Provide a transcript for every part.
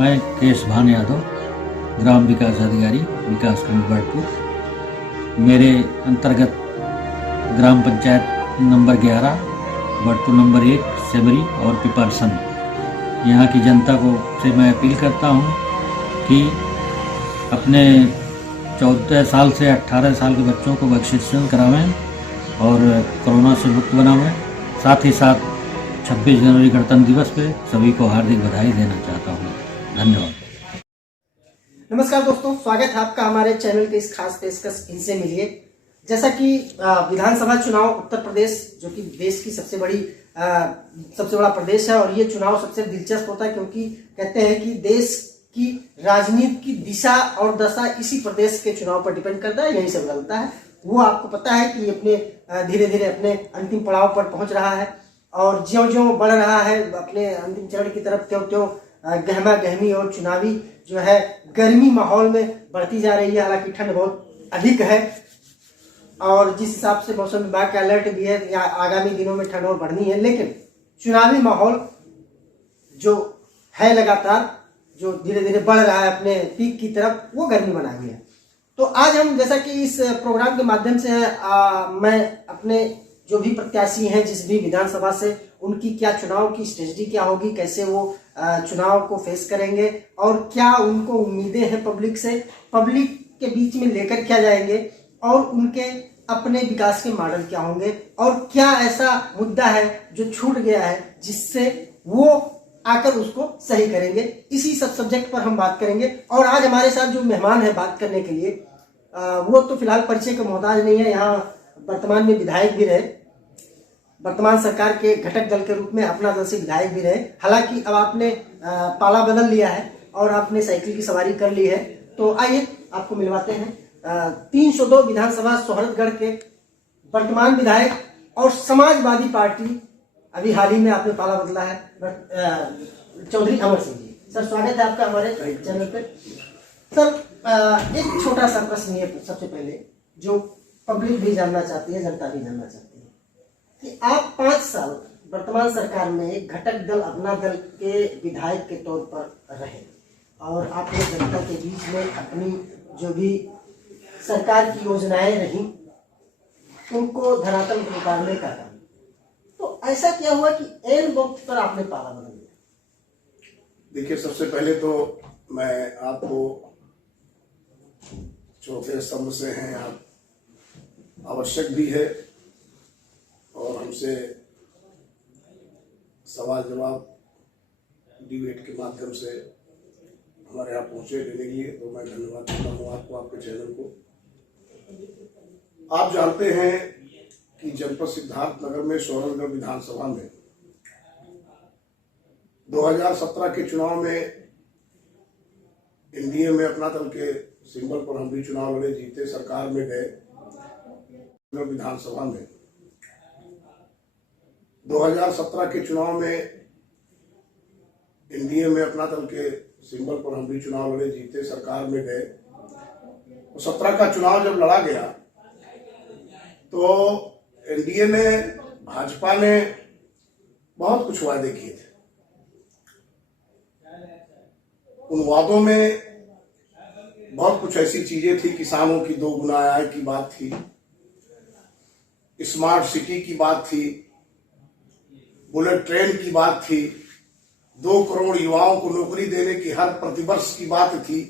मैं केश भान यादव, ग्राम विकास अधिकारी, विकासखंड बड़पुर। मेरे अंतर्गत ग्राम पंचायत नंबर 11, बड़पुर नंबर 1, सेबरी और पिपरसन, यहाँ की जनता को से मैं अपील करता हूँ कि अपने 14 साल से 18 साल के बच्चों को वैक्सीनेशन करावें और कोरोना से मुक्त बनावें। साथ ही साथ 26 जनवरी गणतंत्र दिवस पे सभी को हार्दिक बधाई देना चाहता हूँ। धन्यवाद। नमस्कार दोस्तों, स्वागत है आपका हमारे चैनल के इस खास पेशकश इनसे मिलिए। जैसा कि विधानसभा चुनाव उत्तर प्रदेश जो कि देश की सबसे बड़ा प्रदेश है और ये चुनाव सबसे दिलचस्प होता है क्योंकि कहते हैं कि देश की राजनीति की दिशा और दशा इसी प्रदेश के चुनाव पर डिपेंड करता है, यहीं से बदलता है। वो आपको पता है कि अपने धीरे धीरे अपने अंतिम पड़ाव पर पहुंच रहा है और ज्यों-ज्यों बढ़ रहा है अपने अंतिम चरण की तरफ, त्यों-त्यों गहमा गहमी और चुनावी जो है गर्मी माहौल में बढ़ती जा रही है। हालांकि ठंड बहुत अधिक है और जिस हिसाब से मौसम विभाग का अलर्ट भी है या आगामी दिनों में ठंड और बढ़नी है, लेकिन चुनावी माहौल जो है लगातार जो धीरे धीरे बढ़ रहा है अपने पीक की तरफ, वो गर्मी बना गया है। तो आज हम जैसा कि इस प्रोग्राम के माध्यम से मैं अपने जो भी प्रत्याशी हैं जिस भी विधानसभा से, उनकी क्या चुनाव की स्ट्रेटजी क्या होगी, कैसे वो चुनाव को फेस करेंगे और क्या उनको उम्मीदें हैं पब्लिक से, पब्लिक के बीच में लेकर क्या जाएंगे और उनके अपने विकास के मॉडल क्या होंगे और क्या ऐसा मुद्दा है जो छूट गया है जिससे वो आकर उसको सही करेंगे। इसी सब सब्जेक्ट पर हम बात करेंगे और आज हमारे साथ जो मेहमान है बात करने के लिए वो तो फिलहाल परिचय का मोहताज नहीं है। यहाँ वर्तमान में विधायक भी रहे, वर्तमान सरकार के घटक दल के रूप में अपना दल से विधायक भी रहे। हालांकि अब आपने पाला बदल लिया है और आपने साइकिल की सवारी कर ली है। तो आइए आपको मिलवाते हैं 302 विधानसभा सोहरतगढ़ के वर्तमान विधायक और समाजवादी पार्टी, अभी हाल ही में आपने पाला बदला है, चौधरी अमर सिंह जी। सर स्वागत है आपका हमारे चैनल पे। सर एक छोटा सा प्रश्न है सबसे पहले जो पब्लिक भी जानना चाहती है, जनता भी जानना चाहती है कि आप 5 साल वर्तमान सरकार में एक घटक दल अपना दल के विधायक के तौर पर रहे और आपने जनता के बीच में अपनी जो भी सरकार की योजनाएं रही उनको धरातल पर उतारने का काम। तो ऐसा क्या हुआ कि एन वक्त पर आपने पाला बदल दिया? देखिए, सबसे पहले तो मैं आपको चौथे स्तंभ से हैं, आप आवश्यक भी है और हमसे सवाल जवाब डिबेट के माध्यम से हमारे यहाँ पहुंचे लेने के लिए, तो मैं धन्यवाद देता हूँ आपको, आपके चैनल को। आप जानते हैं कि जनपद सिद्धार्थनगर में सोहरतगढ़ विधानसभा में 2017 के चुनाव में एनडीए में अपना दल के सिंबल पर हम भी चुनाव लड़े, जीते, सरकार में गए। विधानसभा में 2017 के चुनाव में एनडीए में अपना दल के सिंबल पर हम भी चुनाव लड़े, जीते, सरकार में गए। तो 17 का चुनाव जब लड़ा गया तो एनडीए ने, भाजपा ने बहुत कुछ वादे किए थे। उन वादों में बहुत कुछ ऐसी चीजें थी, किसानों की 2 गुना आय की बात थी, स्मार्ट सिटी की बात थी, बुलेट ट्रेन की बात थी, 2 करोड़ युवाओं को नौकरी देने की हर प्रतिवर्ष की बात थी,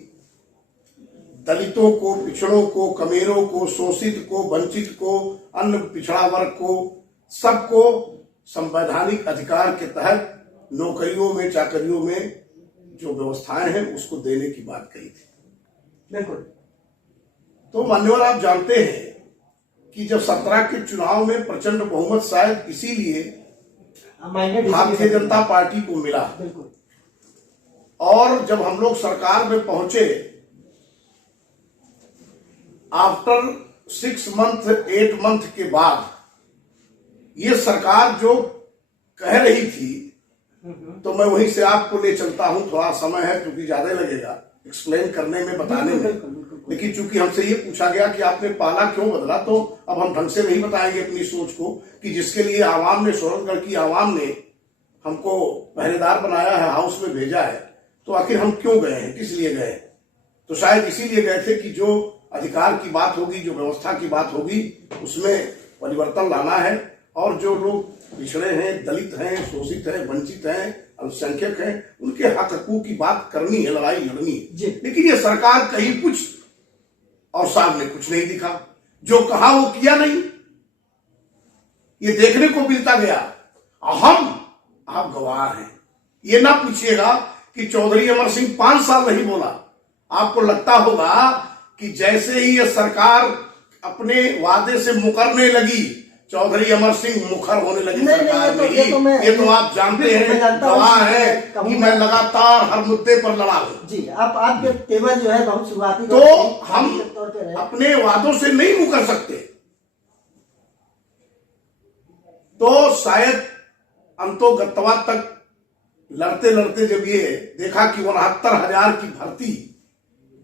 दलितों को, पिछड़ों को, कमेरों को, शोषित को, वंचित को, अन्य पिछड़ा वर्ग को, सबको संवैधानिक अधिकार के तहत नौकरियों में, चाकरियों में जो व्यवस्थाएं हैं उसको देने की बात कही थी। बिल्कुल। तो मान्यवर, आप जानते हैं कि जब 17 के चुनाव में प्रचंड बहुमत शायद इसीलिए भारतीय जनता पार्टी को मिला, और जब हम लोग सरकार में पहुंचे आफ्टर 6 मंथ 8 मंथ के बाद, ये सरकार जो कह रही थी, तो मैं वहीं से आपको ले चलता हूं। थोड़ा समय है क्योंकि ज्यादा लगेगा एक्सप्लेन करने में, बताने में, लेकिन चूंकि हमसे ये पूछा गया कि आपने पाला क्यों बदला, तो अब हम ढंग से नहीं बताएंगे अपनी सोच को कि जिसके लिए आवाम ने, सोहरतगढ़ की आवाम ने हमको पहरेदार बनाया है, हाउस में भेजा है, तो आखिर हम क्यों गए हैं, किस लिए गए? तो शायद इसीलिए गए थे कि जो अधिकार की बात होगी, जो व्यवस्था की बात होगी, उसमें परिवर्तन लाना है और जो लोग पिछड़े हैं, दलित हैं, शोषित हैं, वंचित हैं, अल्पसंख्यक हैं, उनके हक हकूक की बात करनी है, लड़ाई लड़नी है। लेकिन ये सरकार कहीं कुछ और सामने कुछ नहीं दिखा, जो कहा वो किया नहीं, ये देखने को मिलता गया। आप गवाह हैं। ये ना पूछिएगा कि चौधरी अमर सिंह 5 साल नहीं बोला। आपको लगता होगा कि जैसे ही ये सरकार अपने वादे से मुकरने लगी, चौधरी अमर सिंह मुखर होने लगी सरकार में। ये तो आप जानते हैं, गवाह है कि मैं लगातार हर मुद्दे पर लड़ा हूं। जी, आपके टेबल जो है बहुत शुरुआती तो हम अपने वादों से नहीं मुकर सकते। तो शायद अंतोगत्वा तक लड़ते लड़ते जब ये देखा कि 69,000 की भर्ती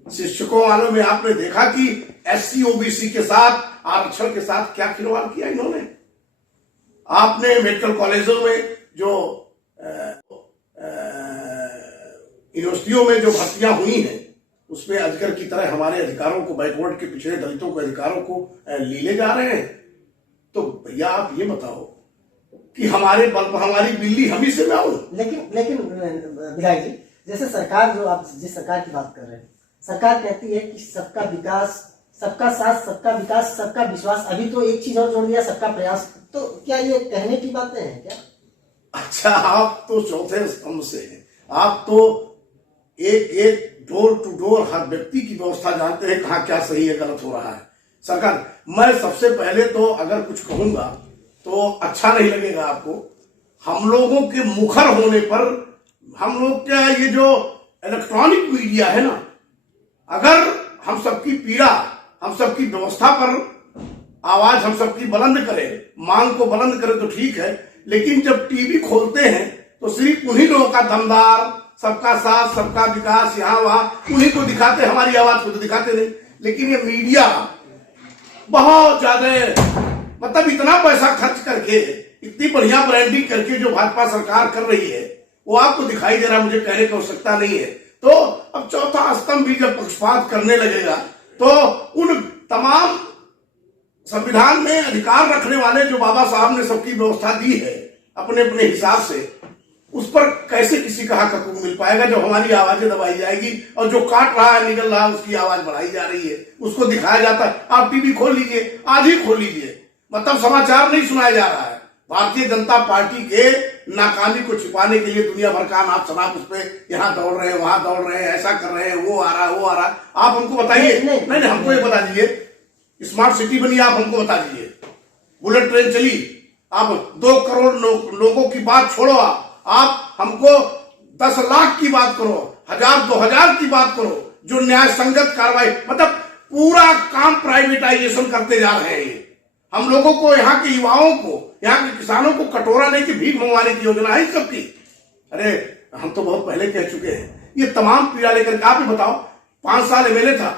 शिक्षकों वालों में, आपने देखा कि SC OBC के साथ, आरक्षण के साथ क्या खिलवाड़ किया इन्होंने। आपने मेडिकल कॉलेजों में जो यूनिवर्सिटियों में जो भर्तियां हुई हैं, उसमें अजगर की तरह हमारे अधिकारों को, बैकवर्ड के पिछड़े दलितों के अधिकारों को लीले जा रहे हैं। तो भैया आप ये बताओ कि हमारी बिल्ली हम ही से मैं आऊं। लेकिन विधायक जी, जैसे सरकार, जो आप जिस सरकार की बात कर रहे हैं, सरकार कहती है कि सबका विकास, सबका साथ, सबका विकास, सबका विश्वास। अभी तो एक चीज और जोड़ दिया, सबका प्रयास। तो क्या ये कहने की बातें हैं क्या? अच्छा, आप तो चौथे स्तंभ से हैं। आप तो एक एक डोर टू डोर हर व्यक्ति की व्यवस्था जानते हैं, कहाँ क्या सही है, गलत हो रहा है। सरकार, मैं सबसे पहले तो अगर कुछ कहूंगा तो अच्छा नहीं लगेगा आपको। हम लोगों के मुखर होने पर, हम लोग का ये जो इलेक्ट्रॉनिक मीडिया है ना, अगर हम सबकी पीड़ा, हम सबकी व्यवस्था पर आवाज हम सबकी बुलंद करें, मांग को बुलंद करें तो ठीक है। लेकिन जब टीवी खोलते हैं तो सिर्फ उन्हीं लोगों का दमदार, सबका साथ, सबका विकास, यहाँ वहां उन्हीं को दिखाते, हमारी आवाज को तो दिखाते नहीं। लेकिन ये मीडिया बहुत ज्यादा, मतलब इतना पैसा खर्च करके, इतनी बढ़िया ब्रांडिंग करके जो भाजपा सरकार कर रही है, वो आपको दिखाई दे रहा, मुझे कहने की आवश्यकता नहीं है। तो अब चौथा स्तंभ भी जब पक्षपात करने लगेगा तो उन तमाम संविधान में अधिकार रखने वाले जो बाबा साहब ने सबकी व्यवस्था दी है अपने अपने हिसाब से, उस पर कैसे किसी का हक हकूक मिल पाएगा जब हमारी आवाजें दबाई जाएगी और जो काट रहा है, निकल रहा है, उसकी आवाज बढ़ाई जा रही है, उसको दिखाया जाता है। आप टीवी खोल लीजिए, आज ही खोल लीजिए, मतलब समाचार नहीं सुनाया जा रहा है। भारतीय जनता पार्टी के नाकामी को छिपाने के लिए दुनिया भर का नाप शनाप उस पर यहाँ दौड़ रहे हैं, वहां दौड़ रहे हैं, ऐसा कर रहे हैं, वो आ रहा है, वो आ रहा है। आप हमको बताइए, नहीं, हमको ये बता दीजिए, स्मार्ट सिटी बनी, आप हमको बता दीजिए, बुलेट ट्रेन चली, आप 2 करोड़ लोगों की बात छोड़ो, आप हमको 10 लाख की बात करो, 1000, 2000 की बात करो, जो न्याय संगत कार्रवाई, मतलब पूरा काम प्राइवेटाइजेशन करते जा रहे हैं। हम लोगों को, यहाँ के युवाओं को, यहाँ के किसानों को कटोरा लेके भीख मंगवाने की योजना है सबकी। अरे हम तो बहुत पहले कह चुके हैं, ये तमाम पीड़ा लेकर आप ही बताओ, 5 साल MLA था,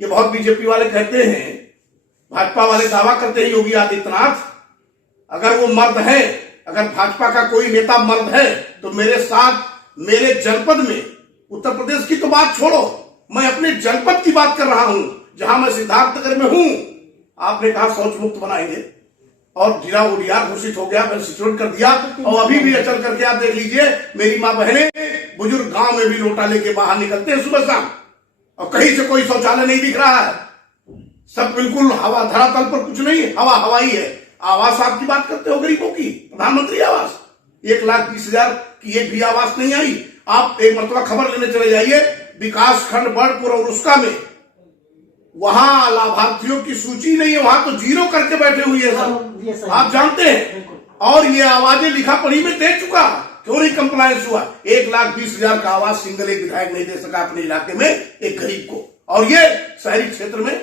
ये बहुत बीजेपी वाले कहते हैं, भाजपा वाले दावा करते हैं योगी आदित्यनाथ, अगर वो मर्द है, अगर भाजपा का कोई नेता मर्द है तो मेरे साथ मेरे जनपद में, उत्तर प्रदेश की तो बात छोड़ो, मैं अपने जनपद की बात कर रहा हूं, जहां मैं सिद्धार्थनगर में हूं। आपने कहा शौच मुक्त बनाएंगे और जिला ODR घोषित हो गया, मैंने सिक्योर कर दिया। और अभी भी चल करके आप देख लीजिए, मेरी माँ बहनें, बुजुर्ग गांव में भी लोटा लेके बाहर निकलते हैं सुबह शाम, और कहीं से कोई शौचालय नहीं दिख रहा है, सब बिल्कुल हवा, धरातल पर कुछ नहीं, हवा हवाई है। आवास आपकी बात करते हो गरीबों की, प्रधानमंत्री आवास 1,20,000 की एक भी आवास नहीं आई। आप एक मरतबा खबर लेने चले जाइए विकास खंड बड़पुर और उसका में, वहां लाभार्थियों की सूची नहीं है, वहां तो 0 करके बैठे हुए हैं सब, आप जानते हैं। और ये आवाजें लिखा पढ़ी में दे चुका, क्यों नहीं कंप्लायंस हुआ? 1,20,000 का आवाज सिंगल एक विधायक नहीं दे सका अपने इलाके में एक गरीब को, और ये शहरी क्षेत्र में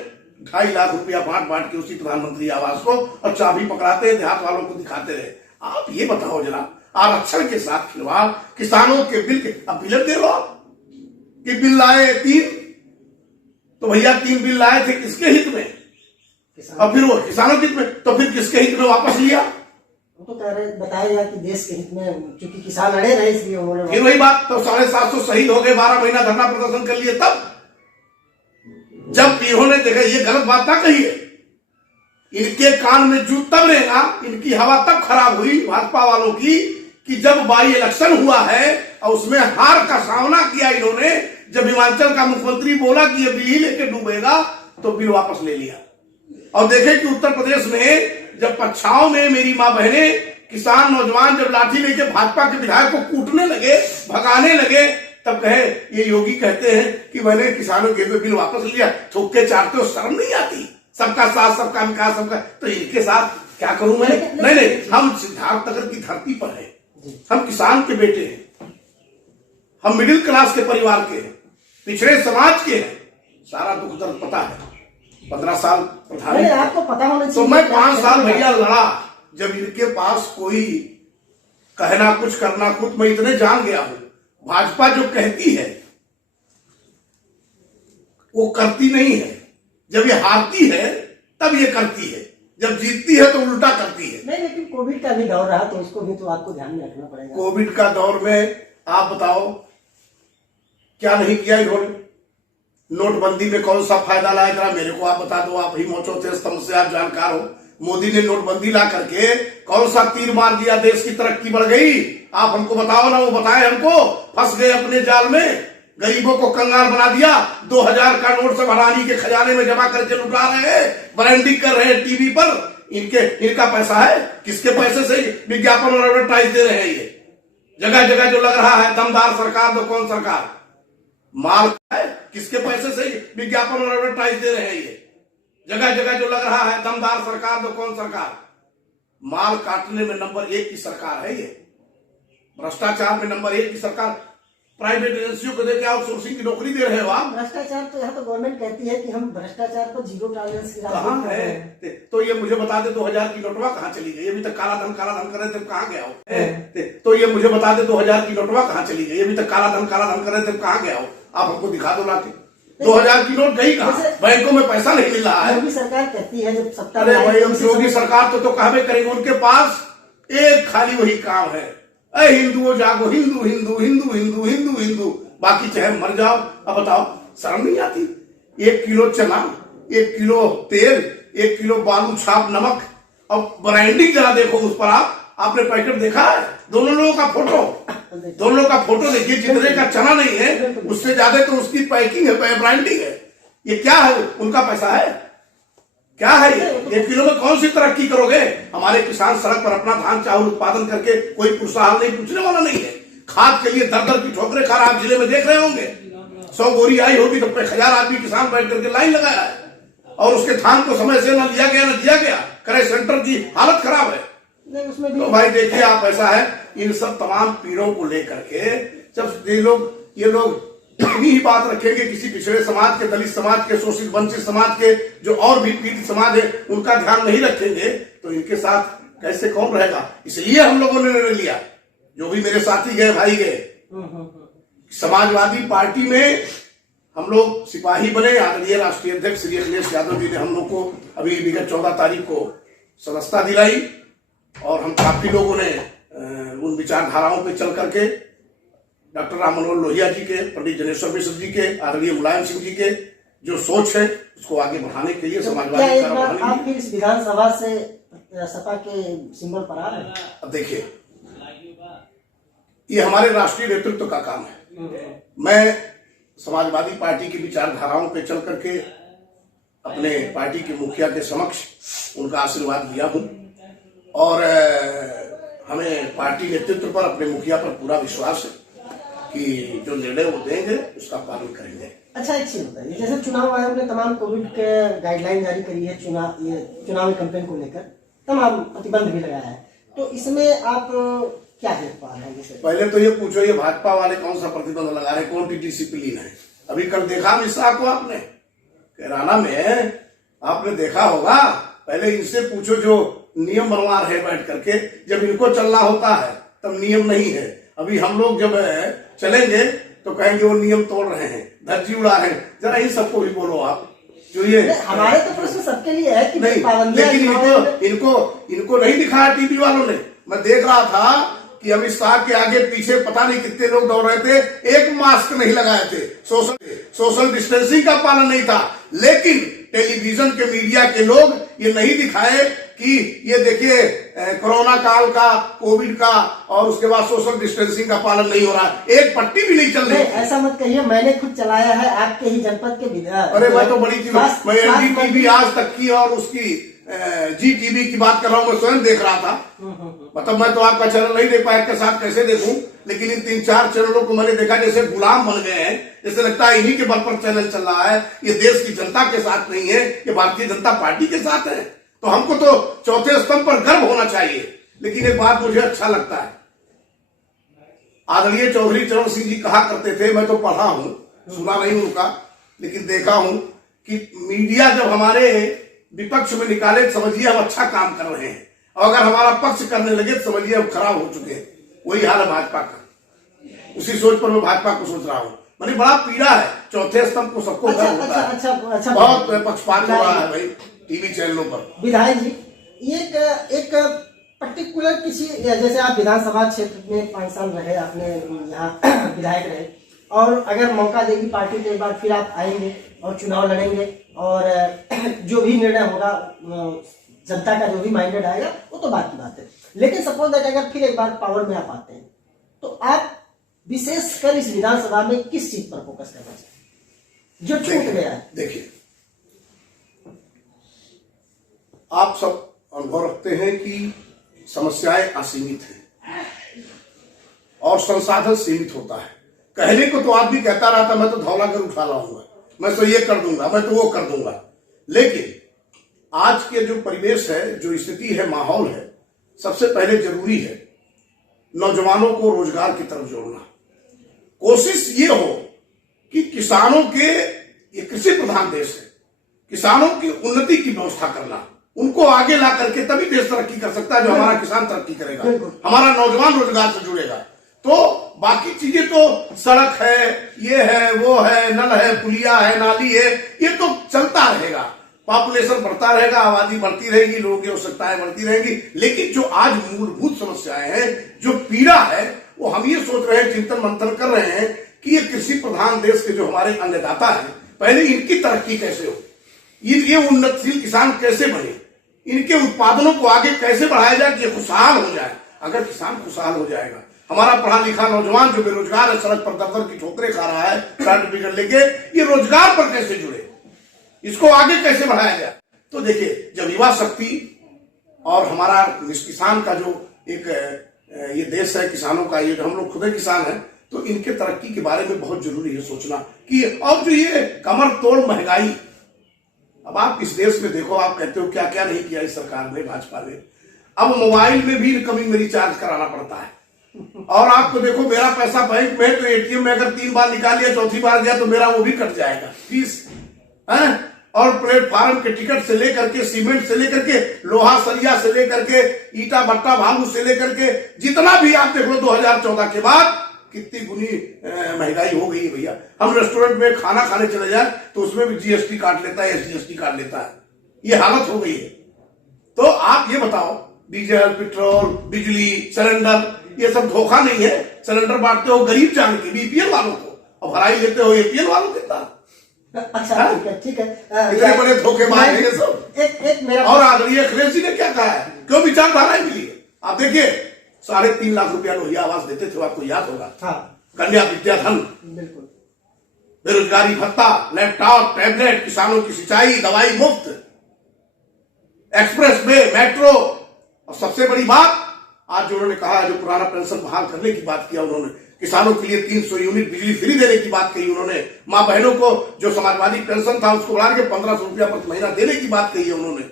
2.5 लाख रुपया बांट के उसी प्रधानमंत्री आवास को, और चाबी पकड़ाते हैं, देहात वालों को दिखाते रहे। आप ये बताओ जरा, आरक्षण के साथ खिलवाड़, किसानों के बिल के, अब बिल दे लो आप कि बिल लाए 3, तो भैया 3 बिल लाए थे किसके हित में, और फिर वो किसानों के हित में, तो फिर किसके हित में वापस लिया? वो तो कह रहे बताया कि देश के हित में क्योंकि किसान अड़े रहे इसलिए उन्होंने फिर वही बात, तो 750 शहीद हो गए, 12 महीना धरना प्रदर्शन कर लिए, तब जब इन्होंने देखा ये गलत बात ना कही है, इनके कान में जूं तब रहेगा, इनकी हवा तब खराब हुई भाजपा वालों की कि जब बाई इलेक्शन हुआ है और उसमें हार का सामना किया इन्होंने। जब हिमाचल का मुख्यमंत्री बोला कि ये बिल ही लेके डूबेगा तो बिल वापस ले लिया। और देखे कि उत्तर प्रदेश में जब पक्षाओं में मेरी माँ बहने, किसान नौजवान जब लाठी लेके भाजपा के विधायक को कूटने लगे, भगाने लगे, तब कहे ये योगी कहते हैं कि मैंने किसानों के बिल वापस लिया। थूक के चाटते हो, शर्म नहीं आती? सबका साथ, सबका विकास, सबका, तो इनके साथ क्या करूं मैं? नहीं, हम सिद्धार्थनगर की धरती पर है, हम किसान के बेटे हैं, हम मिडिल क्लास के परिवार के हैं, पिछड़े समाज के हैं, सारा दुख दर्द पता है। 15 साल प्रधान आपको पता होना चाहिए। तो मैं 5 साल भैया लड़ा, जब इनके पास कोई कहना कुछ करना कुछ, मैं इतने जान गया हूं, भाजपा जो कहती है वो करती नहीं है। जब ये हारती है तब ये करती है, जब जीतती है तो उल्टा करती है। नहीं, लेकिन कोविड का भी दौर रहा तो इसको भी तो आपको ध्यान में रखना पड़ेगा। कोविड का दौर में आप बताओ क्या नहीं किया इन्होंने? नोटबंदी में कौन सा फायदा लाया, जरा मेरे को आप बता दो, आप ही मोचोते स्तंभ से आप जानकार हो। मोदी ने नोटबंदी ला करके कौन सा तीर मार दिया, देश की तरक्की बढ़ गई? आप हमको बताओ ना, वो बताए हमको। फंस गए अपने जाल में, गरीबों को कंगाल बना दिया। 2000 का नोट सब हरानी के खजाने में जमा करके लुटा रहे हैं, ब्रांडिंग कर रहे हैं टीवी पर। इनका पैसा है, किसके पैसे से विज्ञापन और एडवर्टाइज दे रहे हैं? ये जगह जगह जो लग रहा है दमदार सरकार, तो कौन सरकार? माल है, किसके पैसे से विज्ञापन और एडवर्टाइज दे रहे हैं? ये जगह जगह जो लग रहा है दमदार सरकार, तो कौन सरकार? माल काटने में नंबर 1 की सरकार है ये, भ्रष्टाचार में नंबर 1 की सरकार। प्राइवेट एजेंसियों को देके आउटसोर्सिंग की नौकरी दे रहे हो आप। भ्रष्टाचार तो यहाँ तो गवर्नमेंट कहती है कि हम भ्रष्टाचार पर 0 टॉलरेंस की कहाँ है? तो ये मुझे बता दे 2000 की नोटवा कहाँ चली गई? अभी तक काला धन कर रहे थे, कहाँ गया हो? तो ये मुझे बता दे 2000 की नोटवा कहाँ चली गई? अभी तक काला धन कर रहे थे, कहाँ गया हो? आप हमको दिखा दो लाके। 2000 की नोट गई कहाँ? बैंकों में पैसा नहीं मिल रहा है। योगी सरकार कहती है जब सत्ता, अरे भाई, योगी सरकार तो कहवे करेंगे, उनके पास एक खाली वही काम है, अरे हिंदुओं जागो, हिंदू हिंदू हिंदू हिंदू हिंदू हिंदू, बाकी चाहे मर जाओ। अब बताओ, शर्म नहीं आती? 1 किलो चना, 1 किलो तेल, 1 किलो बालू छाप नमक, अब ब्रांडिंग जरा देखो उस पर। आपने पैकेट देखा है? दोनों लोगों का फोटो देखिए, जितने का चना नहीं है उससे ज्यादा तो उसकी पैकिंग है, ब्रांडिंग है। ये क्या है? उनका पैसा है? क्या है ये? 1 किलो में कौन सी तरक्की करोगे? हमारे किसान सड़क पर अपना धान चावल उत्पादन करके कोई प्रोत्साहन नहीं, पूछने वाला नहीं है। खाद के लिए दर की ठोकरें खा रहा, आप जिले में देख रहे होंगे। 100 बोरी आई होगी तो 1000 आदमी किसान बैठ करके लाइन लगाया है, और उसके धान को समय से न लिया गया, न दिया गया। क्रय सेंटर की हालत खराब है। तो भाई देखिए, आप ऐसा है, इन सब तमाम पीड़ों को लेकर के जब ये लोग इतनी ही बात रखेंगे, किसी पिछड़े समाज के, दलित समाज के, शोषित वंचित समाज के, जो और भी पीड़ित समाज है, उनका ध्यान नहीं रखेंगे, तो इनके साथ कैसे कौन रहेगा? इसलिए हम लोगों ने निर्णय लिया, जो भी मेरे साथी गए, भाई गए, समाजवादी पार्टी में हम लोग सिपाही बने। आदरणीय राष्ट्रीय अध्यक्ष श्री अखिलेश यादव जी ने हम लोग को अभी विगत 14 तारीख को सदस्यता दिलाई, और हम काफी लोगों ने उन विचारधाराओं पे चल करके डॉक्टर राम मनोहर लोहिया जी के, पंडित जनेश्वर मिश्र जी के, आदरणीय मुलायम सिंह जी के जो सोच है उसको आगे बढ़ाने के लिए, समाजवादी आपकी इस विधानसभा से सपा के सिंबल पर आ रहे हैं। अब देखिए, ये हमारे राष्ट्रीय नेतृत्व का काम है। मैं समाजवादी पार्टी की विचारधाराओं पे चल करके अपने पार्टी के मुखिया के समक्ष उनका आशीर्वाद लिया हूं, और हमें पार्टी नेतृत्व पर, अपने मुखिया पर पूरा विश्वास है कि जो निर्णय वो देंगे उसका पालन करेंगे। अच्छा, एक चीज बताइए, जैसे चुनाव आयोग ने तमाम कोविड के गाइडलाइन जारी करी है, चुनावी कैंपेन को लेकर तमाम प्रतिबंध भी लगाया है, तो इसमें आप क्या देख पा रहे हैं? जैसे पहले तो ये पूछो, ये भाजपा वाले कौन सा प्रतिबंध लगा रहे, कौन सी डिसिप्लिन है? अभी कल देखा मिश्रा को आपने कैराना में, आपने देखा होगा। पहले इनसे पूछो जो नियम बनवा रहे बैठ करके, जब इनको चलना होता है तब नियम नहीं है। अभी हम लोग जब चलेंगे तो कहेंगे वो नियम तोड़ रहे हैं, धज्जी उड़ा रहे हैं। जरा इन सबको भी बोलो आप, जो ये हमारे तो प्रश्न सबके लिए है कि नहीं, पाबंदियां लेकिन इनको नहीं दिखाया टीवी वालों ने। मैं देख रहा था कि अमित शाह के आगे पीछे पता नहीं कितने लोग दौड़ रहे थे, एक मास्क नहीं लगाए थे, सोशल डिस्टेंसिंग का पालन नहीं था। लेकिन टेलीविजन के मीडिया के लोग ये नहीं दिखाए कि ये देखिए कोरोना काल का, कोविड का और उसके बाद सोशल डिस्टेंसिंग का पालन नहीं हो रहा, एक पट्टी भी नहीं चल रही। ऐसा मत कहिए, मैंने खुद चलाया है आपके ही जनपद के विधायक। अरे मैं तो बड़ी चीज, मैं एनडीटीवी आज तक की और उसकी जी टीवी की बात कर रहा हूं, मैं स्वयं देख रहा था। मतलब मैं तो आपका चैनल नहीं देख पाया, के साथ कैसे देखूं, लेकिन इन 3-4 चैनलों को मैंने देखा जैसे गुलाम बन गए हैं, जैसे लगता है इन्हीं के बल पर चैनल चल रहा है। ये देश की जनता के साथ नहीं है, ये भारतीय जनता पार्टी के साथ है। तो हमको तो चौथे स्तंभ पर गर्व होना चाहिए। लेकिन एक बात मुझे अच्छा लगता है, आदरणीय चौधरी चरण सिंह जी कहा करते थे, मैं तो पढ़ा हूं, सुना नहीं उनका, लेकिन देखा हूं कि मीडिया जब हमारे विपक्ष में निकाले समझिए हम अच्छा काम कर रहे हैं, और अगर हमारा पक्ष करने लगे तो समझिए हम खराब हो चुके हैं। वही हाल है भाजपा का। उसी सोच पर मैं भाजपा को सोच रहा हूं। मैंने बड़ा पीड़ा है, चौथे स्तंभ को सबको गर्व होता है। अच्छा, बहुत पक्षपात हो रहा है भाई टीवी चैनलों पर। विधायक जी, एक पर्टिकुलर किसी, जैसे आप विधानसभा क्षेत्र में 5 साल रहे, आपने यहाँ विधायक रहे, और अगर मौका देगी पार्टी तो एक बार फिर आप आएंगे और चुनाव लड़ेंगे, और जो भी निर्णय होगा जनता का जो भी माइंडेड आएगा वो तो बात की बात है। लेकिन सपोज दैट अगर फिर एक बार पावर में आप आते हैं तो आप विशेषकर इस विधानसभा में किस चीज पर फोकस करना चाहिए जो छूट गया है? देखिए, आप सब अनुभव रखते हैं कि समस्याएं असीमित हैं और संसाधन सीमित होता है। कहने को तो आदमी कहता रहता मैं तो धौलागर उठा लाऊंगा, मैं तो ये कर दूंगा, मैं तो वो कर दूंगा। लेकिन आज के जो परिवेश है, जो स्थिति है, माहौल है, सबसे पहले जरूरी है नौजवानों को रोजगार की तरफ जोड़ना। कोशिश ये हो कि किसानों के, ये कृषि प्रधान देश है, किसानों की उन्नति की व्यवस्था करना, उनको आगे ला करके तभी देश तरक्की कर सकता है। जो हमारा किसान तरक्की करेगा, हमारा नौजवान रोजगार से जुड़ेगा, तो बाकी चीजें तो सड़क है, ये है, वो है, नल है, पुलिया है, नाली है, ये तो चलता रहेगा। पॉपुलेशन बढ़ता रहेगा, आबादी बढ़ती रहेगी, लोगों की आवश्यकताएं बढ़ती रहेंगी। लेकिन जो आज मूलभूत समस्याएं हैं, जो पीड़ा है, वो हम ये सोच रहे हैं, चिंतन मंथन कर रहे हैं कि ये कृषि प्रधान देश के जो हमारे अन्नदाता हैं, पहले इनकी तरक्की कैसे हो, ये उन्नतशील किसान कैसे बने, इनके उत्पादनों को आगे कैसे बढ़ाया जाए कि खुशहाल हो जाए। अगर किसान खुशहाल हो जाएगा, हमारा पढ़ा लिखा नौजवान जो बेरोजगार है, सड़क पर दर की ठोकरें खा रहा है सर्टिफिकेट लेके, ये रोजगार पर कैसे जुड़े, इसको आगे कैसे बढ़ाया जाए। तो देखिए, जब युवा शक्ति और हमारा किसान का जो एक ये देश है किसानों का, ये हम लोग खुद किसान हैं, तो इनके तरक्की के बारे में बहुत जरूरी है सोचना कि अब जो ये कमर तोड़ महंगाई, अब आप इस देश में देखो, आप कहते हो क्या क्या नहीं किया इस सरकार ने, भाजपा ने। अब मोबाइल में भी इनकमिंग में रिचार्ज कराना पड़ता है, और आपको देखो मेरा पैसा बैंक में, तो एटीएम में अगर 3 बार निकाल लिया, चौथी बार गया तो मेरा वो भी कट जाएगा फीस है। और प्लेटफार्म के टिकट से लेकर के, सीमेंट से लेकर के, लोहा सरिया से लेकर के, ईटा भट्टा भालू से लेकर के, जितना भी आप देख लो 2014 के बाद कितनी गुनी महंगाई हो गई है भैया। हम रेस्टोरेंट में खाना खाने चले जाए तो उसमें भी जीएसटी काट लेता है, एसजीएसटी काट लेता है, ये हालत हो गई है। तो आप ये बताओ, डीजल, पेट्रोल, बिजली, सिलेंडर, ये सब धोखा नहीं है। सिलेंडर बांटते हो गरीब जान के, बीपीएल वालों को, और भराई लेते हो एपीएल वालों देता। अच्छा, ठीक है। इतने बड़े धोखेबाज हैं ये सब। एक मेरा, और आदरणीय अखिलेश जी ने क्या कहा है, क्यों विचारधारा मिली है। आप देखिए, 3.5 लाख रुपया लोहिया आवास देते थे, आपको याद होगा। हाँ। कन्या विद्याधन, बिल्कुल, बेरोजगारी भत्ता, लैपटॉप, टैबलेट, किसानों की सिंचाई, दवाई मुफ्त, एक्सप्रेस वे, मेट्रो, और सबसे बड़ी बात आज जो उन्होंने कहा, जो पुराना पेंशन बहाल करने की बात किया उन्होंने, किसानों के लिए 300 यूनिट बिजली फ्री देने की बात कही उन्होंने, मां बहनों को जो समाजवादी पेंशन था उसको बढ़ा के 1500 रुपया प्रति महीना देने की बात कही है उन्होंने।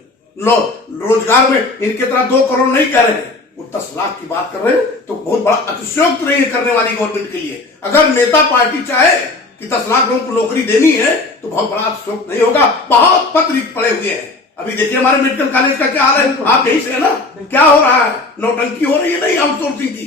रोजगार में इनके तरह 2 करोड़ नहीं कह रहे हैं, वो 10 लाख की बात कर रहे हैं, तो बहुत बड़ा अतिशयोक्त नहीं करने वाली गवर्नमेंट के लिए। अगर नेता पार्टी चाहे कि 10 लाख लोगों को नौकरी देनी है तो बहुत बड़ा अतिशयोक्त नहीं होगा। बहुत पत्र पड़े हुए हैं। अभी देखिए हमारे मेडिकल कॉलेज का क्या हाल है, आप यही से है ना, क्या हो रहा है, नौटंकी हो रही है नहीं आउटसोर्सिंग की,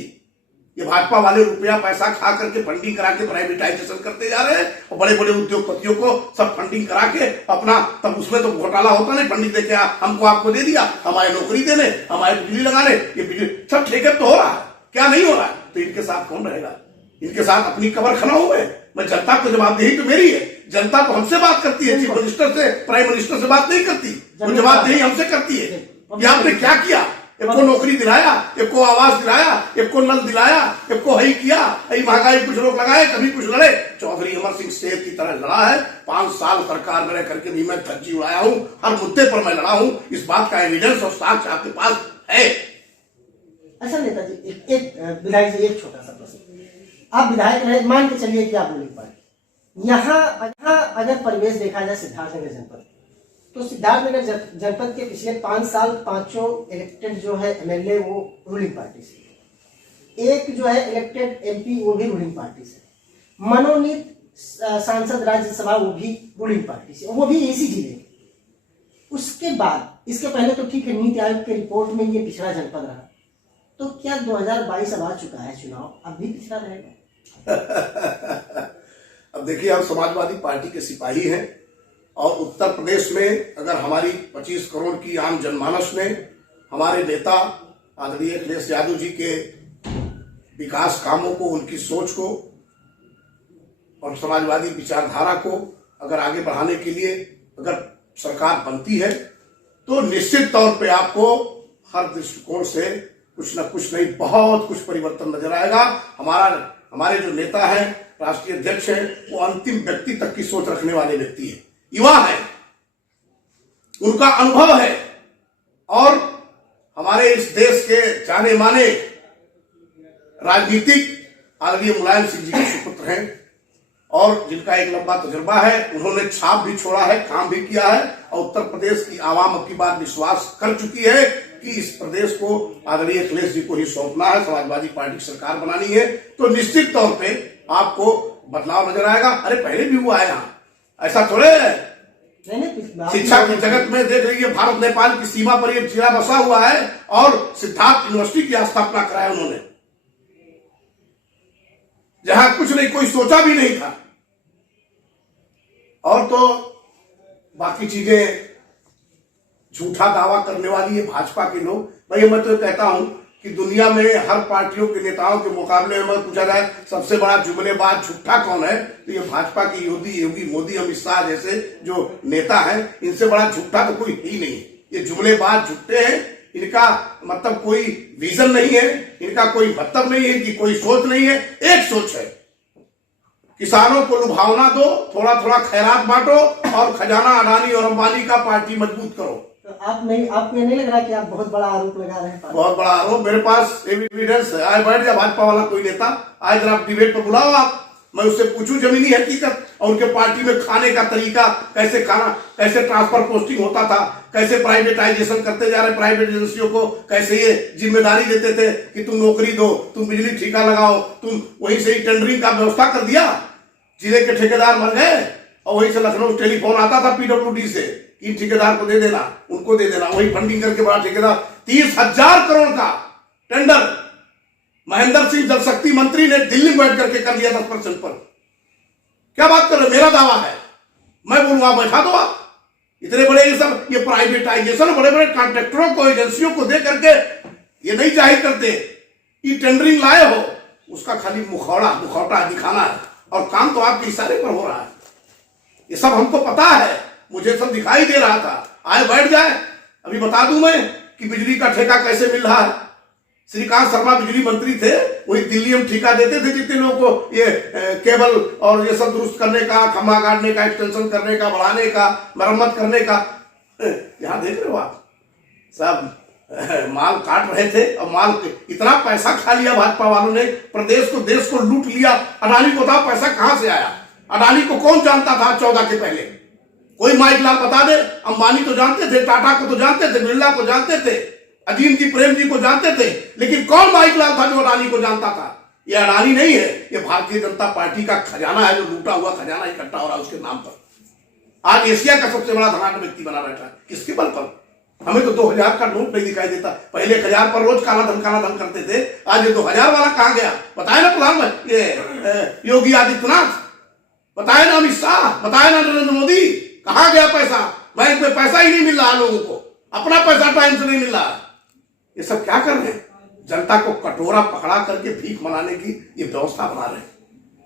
ये भाजपा वाले रुपया पैसा खा करके फंडिंग करा के प्राइवेटाइजेशन करते जा रहे हैं और बड़े बड़े उद्योगपतियों को सब फंडिंग करा के अपना, तब उसमें तो घोटाला होता नहीं, फंडिंग देके हमको आपको दे दिया, हमारे नौकरी देने, हमारे बिजली लगाने, ये बिजली सब ठेके तो हो रहा है, क्या नहीं हो रहा है? तो इनके साथ कौन रहेगा? इनके साथ अपनी कबर खड़ा हुए। मैं जनता को जवाबदेही तो मेरी है, जनता तो हमसे बात करती है, चीफ मिनिस्टर से, प्राइम मिनिस्टर से बात नहीं करती, वो जवाबदेही हमसे करती है कि आपने क्या किया, एक को नौकरी दिलाया, एक को आवास दिलाया, एक को नल दिलाया, एक को हई किया, हई महंगाई कुछ लोग लगाए, कभी कुछ लड़े। चौधरी अमर सिंह सेठ की तरह लड़ा है, 5 साल सरकार में रह करके भी मैं धज्जी उड़ाया हूं, हर मुद्दे पर मैं लड़ा हूं, इस बात का एविडेंस और साक्ष्य आपके पास है। अच्छा नेताजी, एक विधायक जी, एक छोटा सा प्रश्न, आप विधायक रहे, मान के चलिए कि आप रूलिंग पार्टी, यहाँ अगर परिवेश देखा जाए सिद्धार्थनगर जनपद, तो सिद्धार्थनगर जनपद के पिछले 5 साल 5 इलेक्टेड जो है एमएलए वो रूलिंग पार्टी से, एक जो है इलेक्टेड एमपी वो भी रूलिंग पार्टी से, मनोनीत सांसद राज्यसभा वो भी रूलिंग पार्टी से, वो भी इसी जिले के। उसके बाद, इसके पहले तो ठीक है नीति आयोग की रिपोर्ट में ये पिछड़ा जनपद रहा, तो क्या 2022 अब आ चुका है चुनाव, अब भी पिछड़ा रहेगा? अब देखिए, हम समाजवादी पार्टी के सिपाही हैं और उत्तर प्रदेश में अगर हमारी 25 करोड़ की आम जनमानस ने हमारे नेता आदरणीय अखिलेश यादव जी के विकास कामों को, उनकी सोच को और समाजवादी विचारधारा को अगर आगे बढ़ाने के लिए अगर सरकार बनती है, तो निश्चित तौर पे आपको हर दृष्टिकोण से कुछ न कुछ नहीं, बहुत कुछ परिवर्तन नजर आएगा। हमारे जो नेता हैं, राष्ट्रीय अध्यक्ष हैं, वो अंतिम व्यक्ति तक की सोच रखने वाले व्यक्ति हैं, युवा है, उनका अनुभव है और हमारे इस देश के जाने माने राजनीतिक आदरणीय मुलायम सिंह जी के सुपुत्र हैं और जिनका एक लंबा तजुर्बा है। उन्होंने छाप भी छोड़ा है, काम भी किया है और उत्तर प्रदेश की आवाम अब की बार विश्वास कर चुकी है कि इस प्रदेश को आदरणीय अखिलेश जी को ही सौंपना है, समाजवादी पार्टी की सरकार बनानी है, तो निश्चित तौर पे आपको बदलाव नजर आएगा। अरे पहले भी हुआ है, यहाँ ऐसा थोड़े है। शिक्षा के जगत में देख लीजिए, भारत नेपाल की सीमा पर यह जिला बसा हुआ है और सिद्धार्थ यूनिवर्सिटी की स्थापना कराया उन्होंने, जहां कुछ नहीं, कोई सोचा भी नहीं था। और तो बाकी चीजें झूठा दावा करने वाली है भाजपा के लोग। भाई मैं तो कहता हूं कि दुनिया में हर पार्टियों के नेताओं के मुकाबले में पूछा जाए सबसे बड़ा जुमलेबाज झूठा कौन है, तो ये भाजपा की योगी मोदी अमित शाह जैसे जो नेता हैं, इनसे बड़ा झूठा तो कोई ही नहीं। ये जुमलेबाज झूठे हैं, इनका मतलब कोई विजन नहीं है, इनका कोई मतलब नहीं है, इनकी कोई सोच नहीं है। एक सोच है, किसानों को लुभावना दो, थोड़ा थोड़ा खैरात बांटो और खजाना अडानी और अंबानी का पार्टी मजबूत करो। तो आपको नहीं लग रहा कि आप बहुत बड़ा आरोप लगा रहे हैं? बहुत बड़ा आरोप, मेरे पास एविडेंस है। आज बैठ जाए भाजपा वाला कोई नेता, आज जरा डिबेट पर बुलाओ आप, मैं उससे पूछूं जमीनी हकीकत और उनके पार्टी में खाने का तरीका, कैसे खाना, कैसे ट्रांसफर पोस्टिंग होता था, कैसे प्राइवेटाइजेशन करते जा रहे प्राइवेट एजेंसियों को, कैसे ये जिम्मेदारी देते थे कि तुम नौकरी दो, तुम बिजली ठेका लगाओ, तुम वहीं से ही टेंडरिंग का व्यवस्था कर दिया। जिले के ठेकेदार मर गए और वहीं से लखनऊ टेलीफोन आता था पीडब्ल्यूडी से, इन ठेकेदार को दे देना, उनको दे देना, वही फंडिंग करके बड़ा ठेकेदार 30,000 करोड़ का टेंडर महेंद्र सिंह जल शक्ति मंत्री ने दिल्ली में बैठ करके कर दिया 10% पर। क्या बात कर रहे, मेरा दावा है, मैं बोलूंगा बैठा दो आप। इतने बड़े ये सब ये प्राइवेटाइजेशन बड़े बड़े कॉन्ट्रैक्टरों को, एजेंसियों को दे करके ये नहीं जाहिर करते कि टेंडरिंग लाए हो, उसका खाली मुखौटा दिखाना है और काम तो आपके इशारे पर हो रहा है। ये सब हमको पता है, मुझे सब दिखाई दे रहा था। आए बैठ जाए, अभी बता दूं मैं कि बिजली का ठेका कैसे मिल रहा है। श्रीकांत शर्मा बिजली मंत्री थे, वही दिल्ली हम ठेका देते थे जितने लोगों को ये केबल और ये सब दुरुस्त करने का, खंभा गाड़ने का, एक्सटेंशन करने का, बढ़ाने का, मरम्मत करने का। यहां देख रहे हो आप, सब माल काट रहे थे और माल इतना पैसा खा लिया भाजपा वालों ने, प्रदेश को देश को लूट लिया। अडानी को था पैसा कहां से आया? अडानी को कौन जानता था 14 के पहले? कोई माइक लाल बता दे। अंबानी तो जानते थे, टाटा को तो जानते थे, बिरला को जानते थे, अजीम जी प्रेम जी को जानते थे, लेकिन कौन माइक लाल था जो अडानी को जानता था? ये अडानी नहीं है, ये भारतीय जनता पार्टी का खजाना है, जो लूटा हुआ खजाना इकट्ठा हो रहा है उसके नाम पर। आज एशिया का सबसे बड़ा धनाढ्य व्यक्ति बना बैठा है, किसके बल पर? हमें तो 2000 का नोट नहीं दिखाई देता। पहले 1000 पर रोज काला धन करते थे, आज ये 2000 वाला कहां गया? बताए ना प्रधानमंत्री ये योगी आदित्यनाथ, बताए ना अमित शाह, बताए ना नरेंद्र मोदी, कहां गया पैसा? बैंक में पैसा ही नहीं मिल रहा लोगों को, अपना पैसा टाइम से नहीं मिल रहा। ये सब क्या कर रहे हैं? जनता को कटोरा पकड़ा करके भीख मनाने की ये व्यवस्था बना रहे हैं।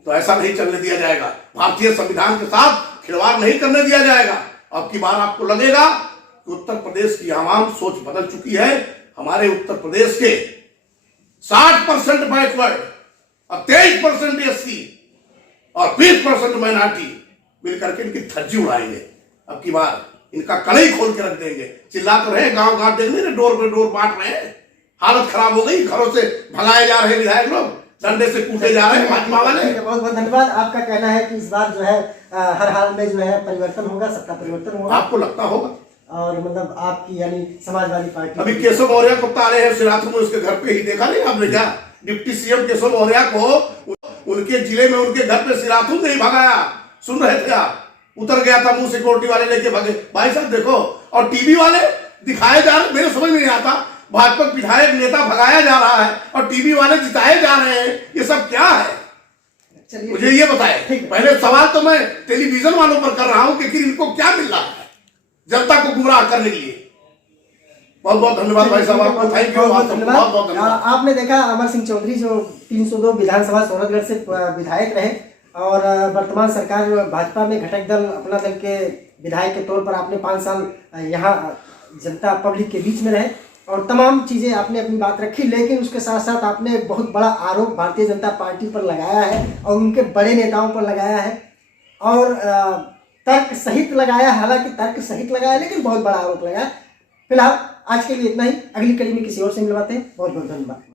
तो ऐसा नहीं चलने दिया जाएगा। भारतीय संविधान के साथ खिलवाड़ नहीं करने दिया जाएगा। अब की बार आपको लगेगा कि उत्तर प्रदेश की आवाम सोच बदल चुकी है। हमारे उत्तर प्रदेश के 60% बैकवर्ड, अब 23% एससी और 20% माइनॉरिटी मिलकर के इनकी धज्जी उड़ाएंगे। अब की बार इनका कलई खोल के रख देंगे। चिल्ला तो रहे, गांव गांव देख रहे, डोर पे डोर बांट रहे हैं। हालत खराब हो गई, घरों से भगाए जा रहे विधायक लोग, डंडे से कूटे जा रहे हैं भाजपा वाले। बहुत बहुत धन्यवाद। आपका कहना है कि इस बार जो है हर हाल में जो है परिवर्तन होगा, सत्ता परिवर्तन होगा, आपको लगता होगा? और मतलब आपकी यानी समाजवादी पार्टी। अभी केशव मौर्य को तारे हैं सिराथू में, उसके घर पे ही देखा नहीं आपने क्या? डिप्टी सीएम केशव मौर्य को उनके जिले में उनके घर पे सिराथू नहीं भगाया, सुन रहे थे आप? उतर गया था, मुंह सिक्योरिटी वाले लेके भागे। भाई साहब देखो, और टीवी वाले दिखाए जा रहे, मेरे समझ में नहीं आता, भाजपा विधायक नेता भगाया जा रहा है और टीवी वाले जिताए जा रहे हैं। ये सब क्या है? मुझे ये बताए। पहले सवाल तो मैं टेलीविजन वालों पर कर रहा हूं कि इनको क्या मिल रहा है जनता को गुमराह करने के लिए। बहुत बहुत धन्यवाद भाई साहब, आपको थैंक यू, बहुत बहुत धन्यवाद। आपने देखा अमर सिंह चौधरी जो 302 विधानसभा सोनभद्र से विधायक रहे और वर्तमान सरकार भाजपा में घटक दल अपना दल के विधायक के तौर पर आपने 5 साल यहाँ जनता पब्लिक के बीच में रहे और तमाम चीज़ें आपने अपनी बात रखी। लेकिन उसके साथ साथ आपने बहुत बड़ा आरोप भारतीय जनता पार्टी पर लगाया है और उनके बड़े नेताओं पर लगाया है और तर्क सहित लगाया, हालांकि तर्क सहित लगाया लेकिन बहुत बड़ा आरोप लगाया। फिलहाल आज के लिए इतना ही, अगली कड़ी में किसी और से मिलवाते हैं। बहुत बहुत धन्यवाद।